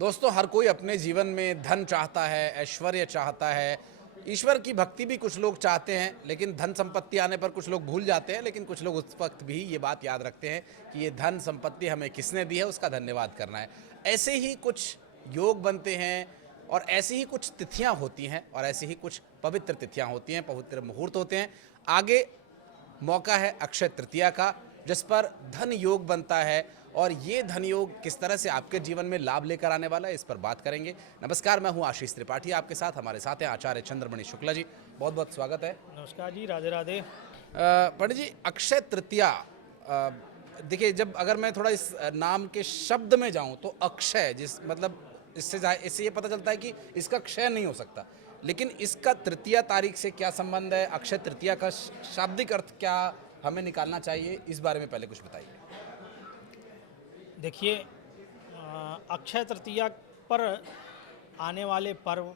दोस्तों, हर कोई अपने जीवन में धन चाहता है, ऐश्वर्य चाहता है, ईश्वर की भक्ति भी कुछ लोग चाहते हैं, लेकिन धन संपत्ति आने पर कुछ लोग भूल जाते हैं। लेकिन कुछ लोग उस वक्त भी ये बात याद रखते हैं कि ये धन संपत्ति हमें किसने दी है, उसका धन्यवाद करना है। ऐसे ही कुछ योग बनते हैं और ऐसी ही कुछ तिथियां होती हैं और ऐसी ही कुछ पवित्र तिथियां होती हैं, पवित्र मुहूर्त होते हैं। आगे मौका है अक्षय तृतीया का, जिस पर धन योग बनता है और ये धन योग किस तरह से आपके जीवन में लाभ लेकर आने वाला है, इस पर बात करेंगे। नमस्कार, मैं हूं आशीष त्रिपाठी, आपके साथ हमारे साथ हैं आचार्य चंद्रमणि शुक्ला जी। बहुत बहुत स्वागत है। नमस्कार जी, राधे राधे। पंडित जी, अक्षय तृतीया, देखिए, जब अगर मैं थोड़ा इस नाम के शब्द में जाऊं तो अक्षय, जिस मतलब इससे ये पता चलता है कि इसका क्षय नहीं हो सकता, लेकिन इसका तृतीया तारीख से क्या संबंध है? अक्षय तृतीया का शाब्दिक अर्थ क्या हमें निकालना चाहिए, इस बारे में पहले कुछ बताइए। देखिए, अक्षय तृतीया पर आने वाले पर्व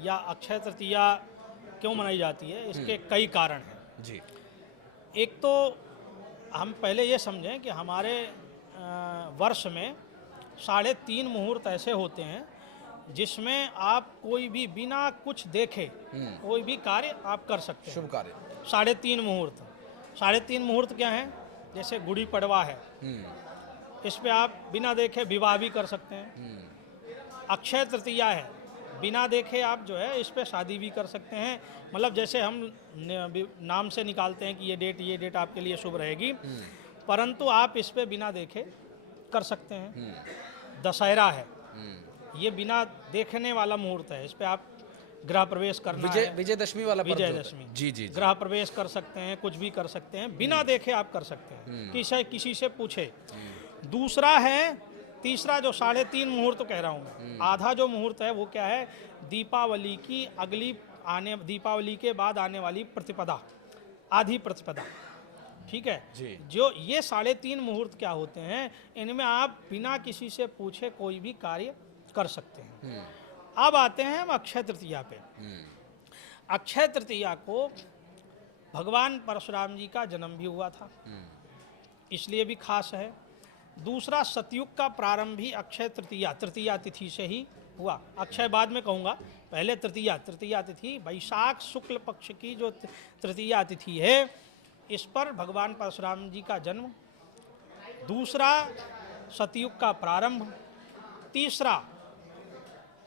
या अक्षय तृतीया क्यों मनाई जाती है, इसके कई कारण हैं जी। एक तो हम पहले ये समझें कि हमारे वर्ष में 3.5 मुहूर्त ऐसे होते हैं जिसमें आप कोई भी बिना कुछ देखे कोई भी कार्य आप कर सकते हैं। शुभ कार्य। 3.5 मुहूर्त 3.5 मुहूर्त क्या हैं? जैसे गुड़ी पड़वा है, इस पे आप बिना देखे विवाह भी कर सकते हैं। अक्षय तृतीया है, बिना देखे आप जो है इस पे शादी भी कर सकते हैं। मतलब जैसे हम नाम से निकालते हैं कि ये डेट आपके लिए शुभ रहेगी, परंतु आप इस पे बिना देखे कर सकते हैं। दशहरा है, ये बिना देखने वाला मुहूर्त है, इस पे आप गृह प्रवेश करना है। विजयदशमी वाला पर्व विजयदशमी, जी। गृह प्रवेश कर सकते हैं, कुछ भी कर सकते हैं, बिना देखे आप कर सकते हैं, किसी से पूछे। दूसरा है, तीसरा जो 3.5 मुहूर्त कह रहा हूँ मैं, आधा जो मुहूर्त है वो क्या है? दीपावली की दीपावली के बाद आने वाली प्रतिपदा, आधी प्रतिपदा, ठीक है जी। जो ये 3.5 मुहूर्त क्या होते हैं, इनमें आप बिना किसी से पूछे कोई भी कार्य कर सकते हैं। अब आते हैं हम अक्षय तृतीया पे। अक्षय तृतीया को भगवान परशुराम जी का जन्म भी हुआ था, इसलिए भी खास है। दूसरा, सतयुग का प्रारंभ भी अक्षय तृतीया तिथि से ही हुआ। अक्षय बाद में कहूँगा, पहले तृतीया तिथि, वैशाख शुक्ल पक्ष की जो तृतीया तिथि है, इस पर भगवान परशुराम जी का जन्म। दूसरा, सतयुग का प्रारंभ।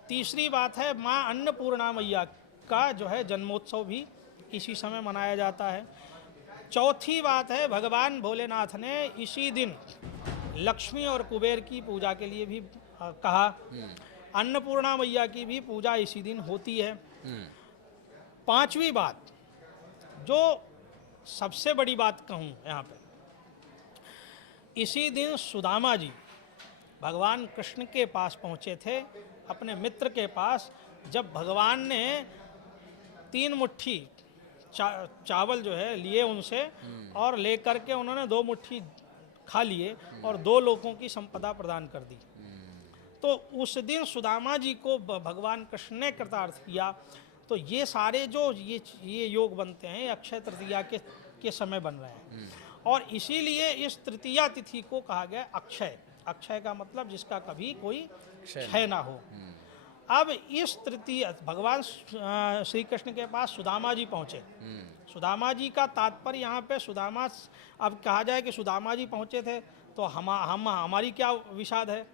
तीसरी बात है, माँ अन्नपूर्णा मैया का जो है जन्मोत्सव भी इसी समय मनाया जाता है। चौथी बात है, भगवान भोलेनाथ ने इसी दिन लक्ष्मी और कुबेर की पूजा के लिए भी कहा। अन्नपूर्णा मैया की भी पूजा इसी दिन होती है। पांचवी बात, जो सबसे बड़ी बात कहूँ यहाँ पे, इसी दिन सुदामा जी भगवान कृष्ण के पास पहुँचे थे, अपने मित्र के पास। जब भगवान ने 3 मुट्ठी चावल जो है लिए उनसे, और लेकर के उन्होंने 2 मुट्ठी खा लिए और 2 लोगों की संपदा प्रदान कर दी। तो उस दिन सुदामा जी को भगवान कृष्ण ने कृतार्थ किया। तो ये सारे जो ये योग बनते हैं, अक्षय तृतीया के समय बन रहे हैं, और इसीलिए इस तृतीया तिथि को कहा गया अक्षय। अक्षय का मतलब जिसका कभी कोई क्षय ना हो। अब इस तृतीया, भगवान श्री कृष्ण के पास सुदामा जी पहुँचे। सुदामा जी का तात्पर्य यहाँ पे सुदामा, अब कहा जाए कि सुदामा जी पहुँचे थे तो हमारी क्या विषाद है,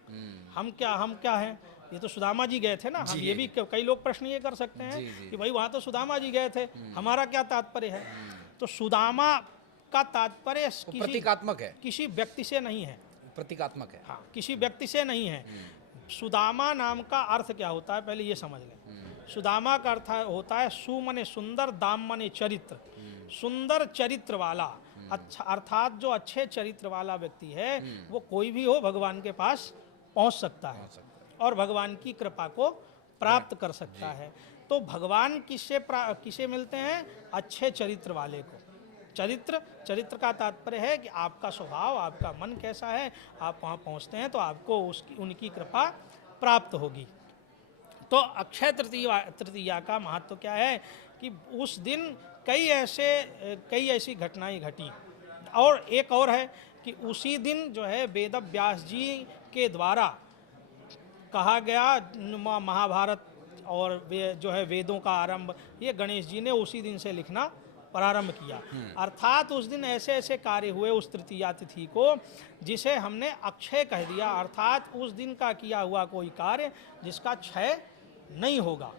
हम क्या हैं? ये तो सुदामा जी गए थे ना। हम ये भी, कई लोग प्रश्न ये कर सकते हैं कि भाई वहाँ तो सुदामा जी गए थे, हमारा क्या तात्पर्य है? तो सुदामा का तात्पर्य प्रतीकात्मक है, किसी व्यक्ति से नहीं है। प्रतीकात्मक है, हाँ, किसी व्यक्ति से नहीं है। सुदामा नाम का अर्थ क्या होता है, पहले ये समझ लें। सुदामा का अर्थ होता है सु मने सुंदर, दाम मने चरित्र। सुंदर चरित्र वाला, अच्छा, अर्थात जो अच्छे चरित्र वाला व्यक्ति है, वो कोई भी हो भगवान के पास पहुंच सकता है और भगवान की कृपा को प्राप्त कर सकता है। तो भगवान किसे मिलते हैं? अच्छे चरित्र वाले को। चरित्र का तात्पर्य है कि आपका स्वभाव, आपका मन कैसा है, आप वहाँ पहुँचते हैं तो आपको उनकी कृपा प्राप्त होगी। तो अक्षय तृतीया का महत्व क्या है कि उस दिन कई ऐसी घटनाएं घटी। और एक और है कि उसी दिन जो है वेद व्यास जी के द्वारा कहा गया महाभारत और वे जो है वेदों का आरंभ, ये गणेश जी ने उसी दिन से लिखना प्रारंभ किया। अर्थात उस दिन ऐसे ऐसे कार्य हुए उस तृतीया तिथि को, जिसे हमने अक्षय कह दिया। अर्थात उस दिन का किया हुआ कोई कार्य जिसका क्षय नहीं होगा।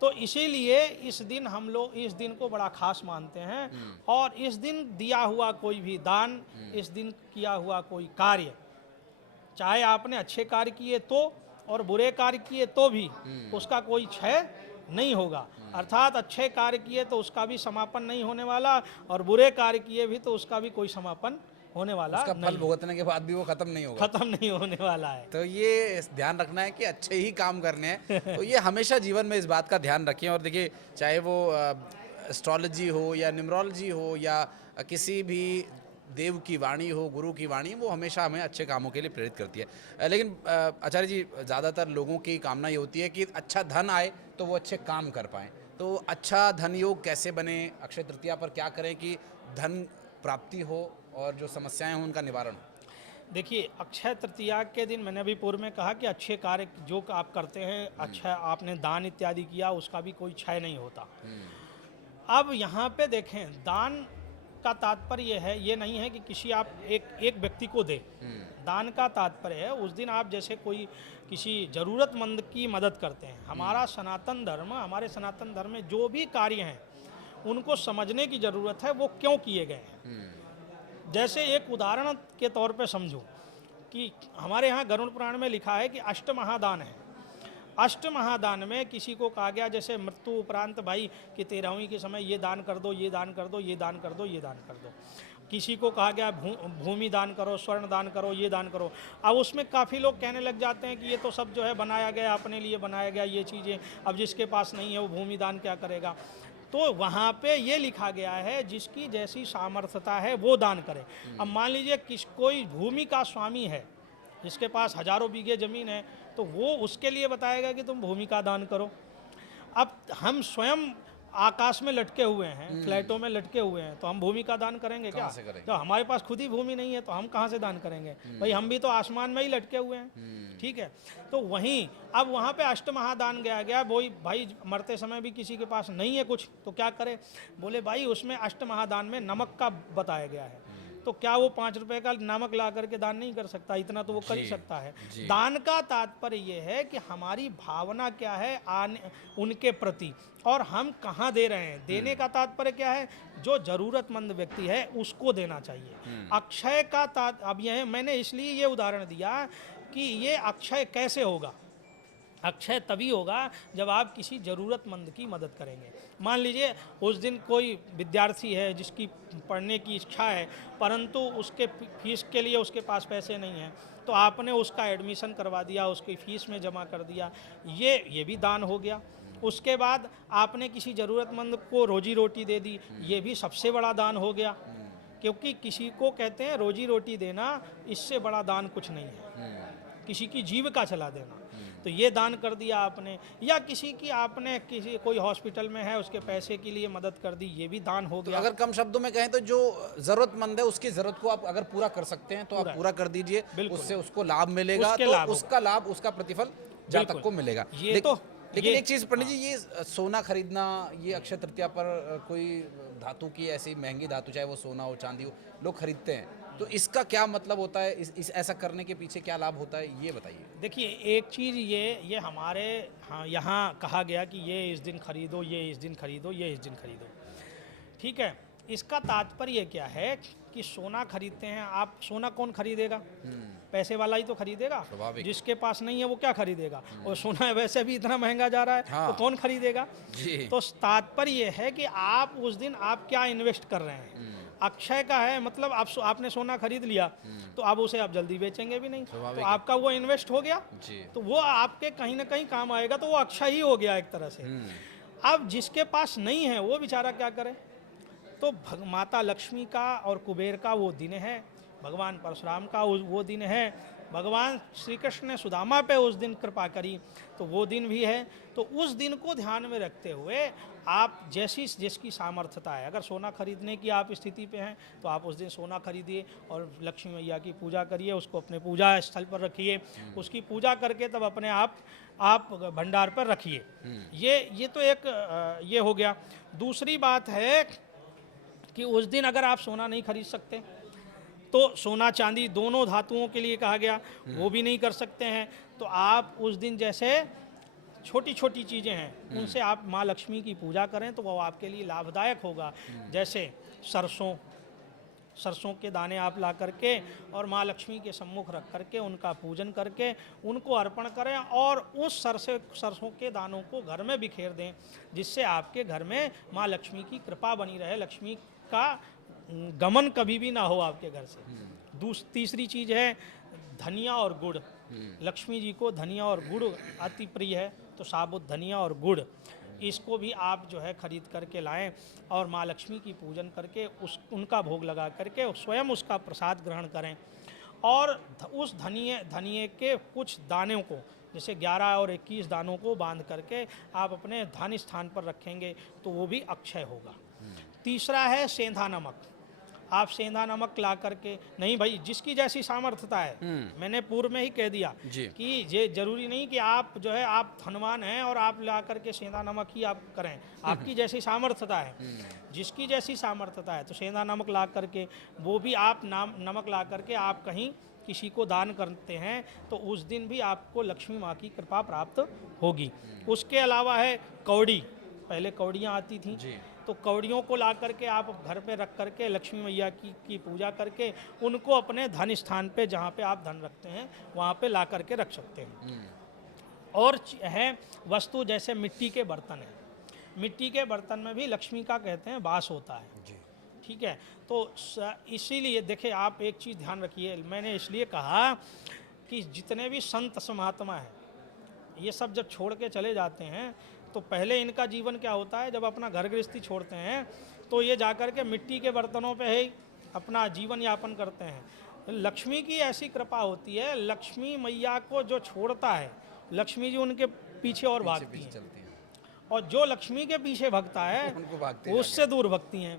तो इसीलिए इस दिन हम लोग इस दिन को बड़ा खास मानते हैं। और इस दिन दिया हुआ कोई भी दान, इस दिन किया हुआ कोई कार्य, चाहे आपने अच्छे कार्य किए तो और बुरे कार्य किए तो भी उसका कोई क्षय नहीं होगा। अर्थात अच्छे कार्य किए तो उसका भी समापन नहीं होने वाला, और बुरे कार्य किए भी तो उसका भी कोई समापन होने वाला उसका फल भुगतने के बाद भी वो खत्म नहीं होगा, खत्म नहीं होने वाला है। तो ये ध्यान रखना है कि अच्छे ही काम करने हैं। तो ये हमेशा जीवन में इस बात का ध्यान रखें। और देखिए, चाहे वो एस्ट्रोलॉजी हो या न्यूमरोलॉजी हो या किसी भी देव की वाणी हो, गुरु की वाणी, वो हमेशा हमें अच्छे कामों के लिए प्रेरित करती है। लेकिन आचार्य जी, ज़्यादातर लोगों की कामना ये होती है कि अच्छा धन आए तो वो अच्छे काम कर पाएँ। तो अच्छा धन योग कैसे बने? अक्षय तृतीया पर क्या करें कि धन प्राप्ति हो और जो समस्याएं हों उनका निवारण हो? देखिए, अक्षय तृतीया के दिन मैंने अभी पूर्व में कहा कि अच्छे कार्य जो आप करते हैं, अच्छा आपने दान इत्यादि किया, उसका भी कोई क्षय नहीं होता। अब यहाँ पे देखें, दान का तात्पर्य ये नहीं है कि किसी आप एक व्यक्ति को दे। दान का तात्पर्य है उस दिन आप जैसे कोई किसी ज़रूरतमंद की मदद करते हैं। हमारे सनातन धर्म में जो भी कार्य हैं उनको समझने की ज़रूरत है, वो क्यों किए गए हैं। जैसे एक उदाहरण के तौर पे समझो कि हमारे यहाँ गरुड़ पुराण में लिखा है कि अष्टमहादान है। अष्टमहादान में किसी को कहा गया, जैसे मृत्यु उपरांत भाई कि 13वीं के समय ये दान कर दो, ये दान कर दो, ये दान कर दो, ये दान कर दो। किसी को कहा गया भूमि दान करो, स्वर्ण दान करो, ये दान करो। अब उसमें काफ़ी लोग कहने लग जाते हैं कि ये तो सब जो है बनाया गया, अपने लिए बनाया गया ये चीज़ें, अब जिसके पास नहीं है वो भूमि दान क्या करेगा। तो वहाँ पे ये लिखा गया है जिसकी जैसी सामर्थ्यता है वो दान करे। अब मान लीजिए कोई भूमि का स्वामी है जिसके पास हजारों बीघे ज़मीन है, तो वो उसके लिए बताएगा कि तुम भूमि का दान करो। अब हम स्वयं आकाश में लटके हुए हैं, फ्लैटों में लटके हुए हैं, तो हम भूमि का दान करेंगे क्या? तो हमारे पास खुद ही भूमि नहीं है तो हम कहाँ से दान करेंगे? भाई हम भी तो आसमान में ही लटके हुए हैं। ठीक है, तो वहीं अब वहाँ पे अष्टमहादान गया वही भाई मरते समय भी किसी के पास नहीं है कुछ, तो क्या करे? बोले भाई उसमें अष्टमहादान में नमक का बताया गया है, तो क्या वो 5 रुपए का नमक ला करके दान नहीं कर सकता? इतना तो वो कर ही सकता है। दान का तात्पर्य ये है कि हमारी भावना क्या है उनके प्रति, और हम कहाँ दे रहे हैं। देने का तात्पर्य क्या है? जो जरूरतमंद व्यक्ति है उसको देना चाहिए। अक्षय का अब यह मैंने इसलिए ये उदाहरण दिया कि ये अक्षय कैसे होगा। अक्षय तभी होगा जब आप किसी ज़रूरतमंद की मदद करेंगे। मान लीजिए उस दिन कोई विद्यार्थी है जिसकी पढ़ने की इच्छा है, परंतु उसके फीस के लिए उसके पास पैसे नहीं हैं, तो आपने उसका एडमिशन करवा दिया, उसकी फ़ीस में जमा कर दिया, ये भी दान हो गया। उसके बाद आपने किसी ज़रूरतमंद को रोजी रोटी दे दी, ये भी सबसे बड़ा दान हो गया। क्योंकि किसी को कहते हैं रोजी रोटी देना, इससे बड़ा दान कुछ नहीं है। किसी की जीविका चला देना, तो ये दान कर दिया आपने। या किसी की आपने कोई हॉस्पिटल में है उसके पैसे के लिए मदद कर दी, ये भी दान हो गया। तो अगर कम शब्दों में कहें तो जो जरूरतमंद है उसकी जरूरत को आप अगर पूरा कर सकते हैं तो आप पूरा कर दीजिए, उससे उसको लाभ मिलेगा, तो उसका लाभ, उसका प्रतिफल जातक को मिलेगा। लेकिन एक चीज पंडित जी, ये सोना खरीदना, ये अक्षय तृतीया पर कोई धातु की ऐसी महंगी धातु, चाहे वो सोना हो चांदी हो, लोग खरीदते हैं, तो इसका क्या मतलब होता है? इस ऐसा करने के पीछे क्या लाभ होता है, ये बताइए। देखिए, एक चीज़ ये हमारे यहाँ कहा गया कि ये इस दिन खरीदो, ये इस दिन खरीदो, ये इस दिन खरीदो। ठीक है, इसका तात्पर्य क्या है कि सोना खरीदते हैं आप, सोना कौन खरीदेगा? पैसे वाला ही तो खरीदेगा। जिसके पास नहीं है वो क्या खरीदेगा? और सोना वैसे भी इतना महंगा जा रहा है, तो कौन खरीदेगा? तो तात्पर्य ये है कि आप उस दिन आप क्या इन्वेस्ट कर रहे हैं। अक्षय का है मतलब आपने सोना खरीद लिया, तो अब उसे आप जल्दी बेचेंगे भी नहीं, तो आपका वो इन्वेस्ट हो गया, तो वो आपके कहीं ना कहीं काम आएगा, तो वो अक्षय ही हो गया एक तरह से। अब जिसके पास नहीं है वो बेचारा क्या करे? तो माता लक्ष्मी का और कुबेर का वो दिन है, भगवान परशुराम का वो दिन है, भगवान श्री कृष्ण ने सुदामा पे उस दिन कृपा करी, तो वो दिन भी है। तो उस दिन को ध्यान में रखते हुए आप जैसी जिसकी सामर्थ्यता है, अगर सोना खरीदने की आप स्थिति पे हैं तो आप उस दिन सोना खरीदिए और लक्ष्मी मैया की पूजा करिए, उसको अपने पूजा स्थल पर रखिए, उसकी पूजा करके तब अपने आप भंडार पर रखिए। ये तो एक ये हो गया। दूसरी बात है कि उस दिन अगर आप सोना नहीं खरीद सकते तो सोना चांदी दोनों धातुओं के लिए कहा गया, वो भी नहीं कर सकते हैं, तो आप उस दिन जैसे छोटी छोटी चीज़ें हैं उनसे आप माँ लक्ष्मी की पूजा करें तो वो आपके लिए लाभदायक होगा। जैसे सरसों के दाने आप ला करके और माँ लक्ष्मी के सम्मुख रख करके उनका पूजन करके उनको अर्पण करें और उस सरसों के दानों को घर में बिखेर दें, जिससे आपके घर में माँ लक्ष्मी की कृपा बनी रहे, लक्ष्मी का गमन कभी भी ना हो आपके घर से। तीसरी चीज़ है धनिया और गुड़। लक्ष्मी जी को धनिया और गुड़ अति प्रिय है, तो साबुत धनिया और गुड़ इसको भी आप जो है खरीद करके लाएं और माँ लक्ष्मी की पूजन करके उनका भोग लगा करके स्वयं उसका प्रसाद ग्रहण करें। और उस धनिए के कुछ दानों को जैसे 11 और 21 दानों को बांध करके आप अपने धन स्थान पर रखेंगे तो वो भी अक्षय होगा। तीसरा है सेंधा नमक। आप सेंधा नमक ला करके, नहीं भाई जिसकी जैसी सामर्थ्यता है, मैंने पूर्व में ही कह दिया कि ये जरूरी नहीं कि आप जो है आप धनवान हैं और आप ला करके सेंधा नमक ही आप करें, आपकी जैसी सामर्थ्यता है, जिसकी जैसी सामर्थ्यता है तो सेंधा नमक ला करके वो भी आप नमक ला करके आप कहीं किसी को दान करते हैं तो उस दिन भी आपको लक्ष्मी माँ की कृपा प्राप्त होगी। उसके अलावा है कौड़ी। पहले कौड़ियाँ आती थीं, तो कौड़ियों को ला करके आप घर पे रख करके लक्ष्मी मैया की पूजा करके उनको अपने धन स्थान पे जहाँ पे आप धन रखते हैं वहाँ पे ला करके रख सकते हैं। और है वस्तु जैसे मिट्टी के बर्तन हैं, मिट्टी के बर्तन में भी लक्ष्मी का कहते हैं वास होता है। ठीक है, तो इसीलिए देखिए आप एक चीज़ ध्यान रखिए, मैंने इसलिए कहा कि जितने भी संत महात्मा हैं ये सब जब छोड़ के चले जाते हैं तो पहले इनका जीवन क्या होता है, जब अपना घर गृहस्थी छोड़ते हैं तो ये जाकर के मिट्टी के बर्तनों पे ही अपना जीवन यापन करते हैं। लक्ष्मी की ऐसी कृपा होती है, लक्ष्मी मैया को जो छोड़ता है लक्ष्मी जी उनके पीछे और भागती हैं, और जो लक्ष्मी के पीछे भगता है उससे दूर भगती हैं।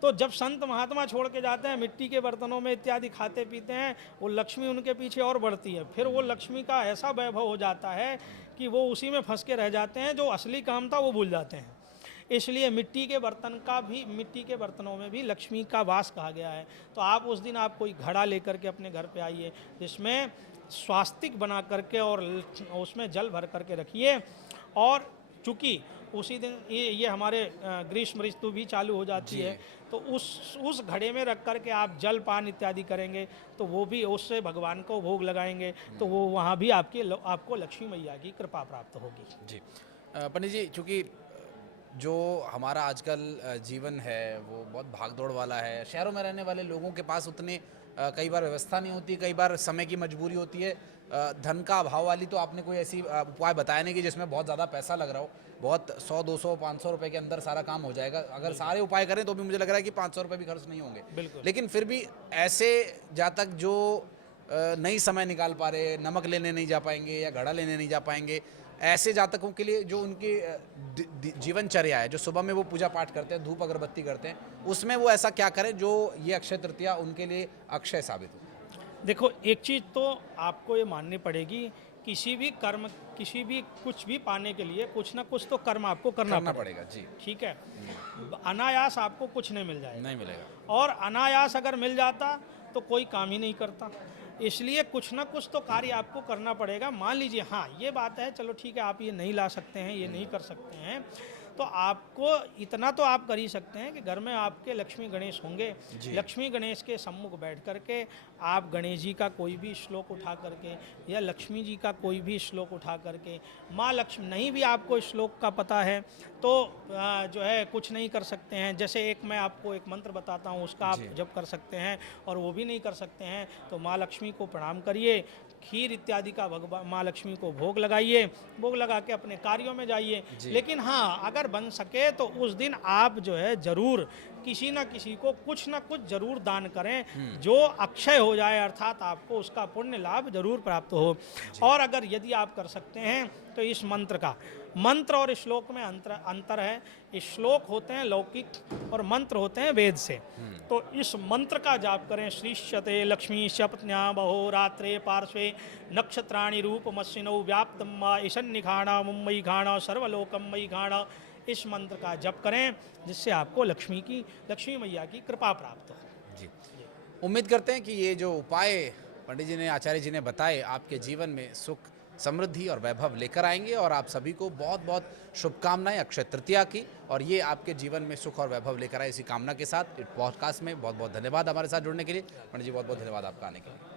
तो जब संत महात्मा छोड़ के जाते हैं मिट्टी के बर्तनों में इत्यादि खाते पीते हैं, वो लक्ष्मी उनके पीछे और बढ़ती है, फिर वो लक्ष्मी का ऐसा वैभव हो जाता है कि वो उसी में फंस के रह जाते हैं, जो असली काम था वो भूल जाते हैं। इसलिए मिट्टी के बर्तनों में भी लक्ष्मी का वास कहा गया है। तो आप उस दिन आप कोई घड़ा लेकर के अपने घर पे आइए जिसमें स्वास्तिक बना करके और उसमें जल भर करके रखिए, और चूँकि उसी दिन ये हमारे ग्रीष्म ऋतु भी चालू हो जाती है, तो उस घड़े में रख करके आप जल पान इत्यादि करेंगे तो वो भी उससे भगवान को भोग लगाएंगे तो वो वहाँ भी आपको लक्ष्मी मैया की कृपा प्राप्त होगी। जी पंडित जी, चूँकि जो हमारा आजकल जीवन है वो बहुत भागदौड़ वाला है, शहरों में रहने वाले लोगों के पास उतने कई बार व्यवस्था नहीं होती, कई बार समय की मजबूरी होती है, धन का अभाव वाली, तो आपने कोई ऐसी उपाय बताया नहीं कि जिसमें बहुत ज़्यादा पैसा लग रहा हो, बहुत 100, 200, 500 रुपए के अंदर सारा काम हो जाएगा। अगर सारे उपाय करें तो भी मुझे लग रहा है कि 500 रुपये भी खर्च नहीं होंगे। बिल्कुल। लेकिन फिर भी ऐसे जातक जो नहीं समय निकाल पा रहे, नमक लेने नहीं जा पाएंगे या घड़ा लेने नहीं जा पाएंगे, ऐसे जातकों के लिए जो उनकी जीवनचर्या है, जो सुबह में वो पूजा पाठ करते हैं, धूप अगरबत्ती करते हैं, उसमें वो ऐसा क्या करें जो ये अक्षय तृतीया उनके लिए अक्षय साबित हो? देखो, एक चीज़ तो आपको ये माननी पड़ेगी, किसी भी कुछ भी पाने के लिए कुछ ना कुछ तो कर्म आपको करना पड़ेगा। जी ठीक है, अनायास आपको कुछ नहीं मिल जाएगा, नहीं मिलेगा, और अनायास अगर मिल जाता तो कोई काम ही नहीं करता। इसलिए कुछ ना कुछ तो कार्य आपको करना पड़ेगा। मान लीजिए हाँ ये बात है, चलो ठीक है, आप ये नहीं ला सकते हैं, ये नहीं कर सकते हैं, तो आपको इतना तो आप कर ही सकते हैं कि घर में आपके लक्ष्मी गणेश होंगे, लक्ष्मी गणेश के सम्मुख बैठ करके आप गणेश जी का कोई भी श्लोक उठा करके या लक्ष्मी जी का कोई भी श्लोक उठा करके, माँ लक्ष्मी नहीं भी आपको श्लोक का पता है तो जो है कुछ नहीं कर सकते हैं, जैसे एक मैं आपको एक मंत्र बताता हूँ उसका आप जप कर सकते हैं, और वो भी नहीं कर सकते हैं तो माँ लक्ष्मी को प्रणाम करिए, खीर इत्यादि का भगवान माँ लक्ष्मी को भोग लगाइए, भोग लगा के अपने कार्यों में जाइए। लेकिन हाँ अगर बन सके तो उस दिन आप जो है ज़रूर किसी ना किसी को कुछ ना कुछ जरूर दान करें जो अक्षय हो जाए, अर्थात आपको उसका पुण्य लाभ जरूर प्राप्त हो। और अगर यदि आप कर सकते हैं तो इस मंत्र और श्लोक में अंतर है। इस श्लोक होते हैं लौकिक और मंत्र होते हैं वेद से। तो इस मंत्र का जाप करें। श्रीष्यते लक्ष्मी शपत्न्या बहो रात्रे पार्श्वे नक्षत्राणि रूपमस्विनौ व्याप्तम ईशन्निखाणा मुंबई घाण सर्वलोकम मयि घाण। इस मंत्र का जप करें जिससे आपको लक्ष्मी मैया की कृपा प्राप्त हो। जी, उम्मीद करते हैं कि ये जो उपाय पंडित जी ने, आचार्य जी ने बताए, आपके जीवन में सुख, समृद्धि और वैभव लेकर आएंगे। और आप सभी को बहुत बहुत शुभकामनाएं अक्षय तृतीया की, और ये आपके जीवन में सुख और वैभव लेकर आए, इसी कामना के साथ इस पॉडकास्ट में बहुत बहुत धन्यवाद हमारे साथ जुड़ने के लिए। पंडित जी बहुत बहुत धन्यवाद आपका आने के लिए।